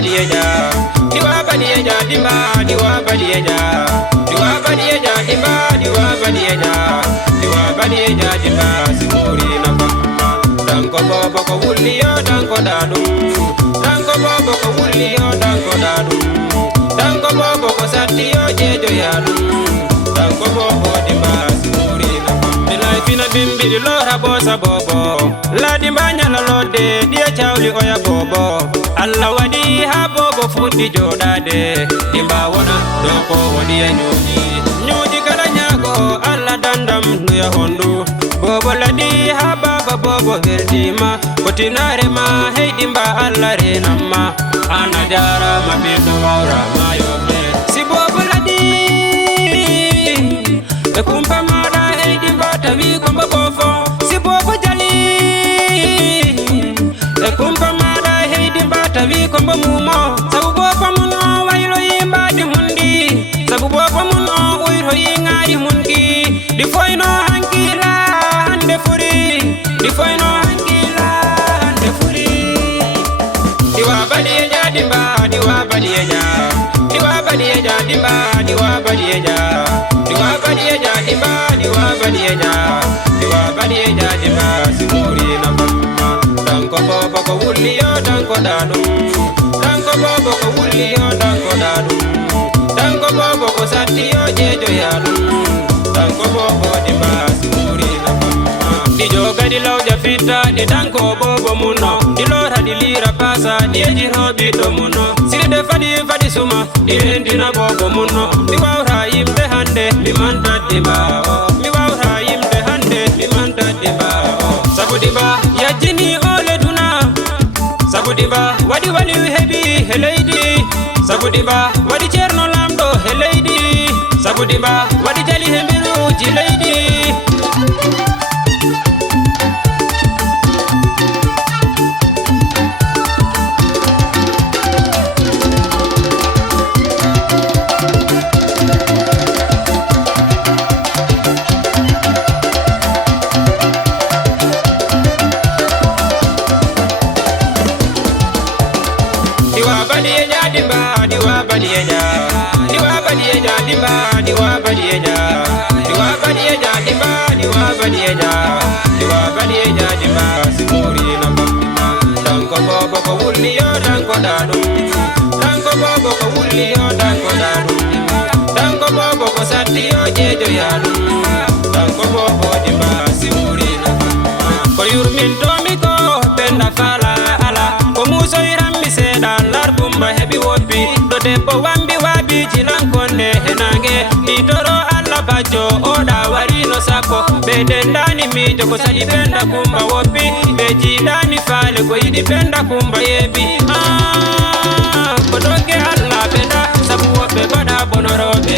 badieja, diwa badieja dimba, diwa badieja, diwa badieja dimba, diwa badieja, diwa badieja dimba simuri na mama. Danko bobo ko wulio danko dadu, danko bobo ko wulio danko dadu, danko bobo ko satio jejo yadu, danko bobo dimba simuri na mama. Life ina bimbi di lora bosa bobo, la dimba nyala lode dia chawli oya bobo. Allah wadi ha bobo futi jodade, dimba wana doko wadi ya nyuji kala nyago Allah dandam nuya hondu. Bobo ladi ha baba bobo verdima, kotinare ma hey dimba Allah renama. Ana jara mabido waura mayo me. Si bobo ladi e kumpa mara hey dimba tawi komba bofo. Si bobo jali e kumpa mara hey dimba tawi komba mumo. Sabu bobo muno wailo yimba di mundi, sabu bobo muno uiro yingari mundi. Di foino hankila hande furi, di foino hankila hande furi. Diwa badieja dimba, diwa badieja, diwa badieja dimba, diwa badieja, diwa badieja dimba, diwa badieja, diwa badieja dimba simuri na mama. Danko bobo ko wulio danko dadu, danko bobo ko wulio danko dadu, danko bobo ko satio jejo yadu, danko bobo dimba simuri na mama. Di joga di lauja fita di danko bobo muno, di lora di lira pasa di ejiro bido muno. Sirde fadi suma di rendina bobo muno. Mi waura yimde hande mi manta dimba, mi waura yimde hande mi manta dimba. Sabu dimba ya jini ole duna, sabu dimba wadi wali hebi heleidi, sabu dimba wadi cherno lamdo heleidi, sabu dimba wadi jali hembiru jileidi. Diwa badieja dimba, diwa badieja, diwa badieja dimba, diwa badieja, diwa badieja dimba, diwa badieja, diwa badieja dimba simuri na mama. Danko bobo ko wulio danko dadu, danko bobo ko wulio danko dadu, danko bobo ko satio jejo yadu, danko bobo dimba simuri na mama. Ko yurmin tomi ko benda fala ala, ko muso irambi seda lar kumba hebi wopi. Do debbo wambi wabi jinan konde henange, ditoro alla bajo oda warino sako. Be dendani mi joko sadi benda kumba wopi, be jidani fale ko yidi benda kumba yebi. Ko doge alla benda sabu wope bada bonorobe.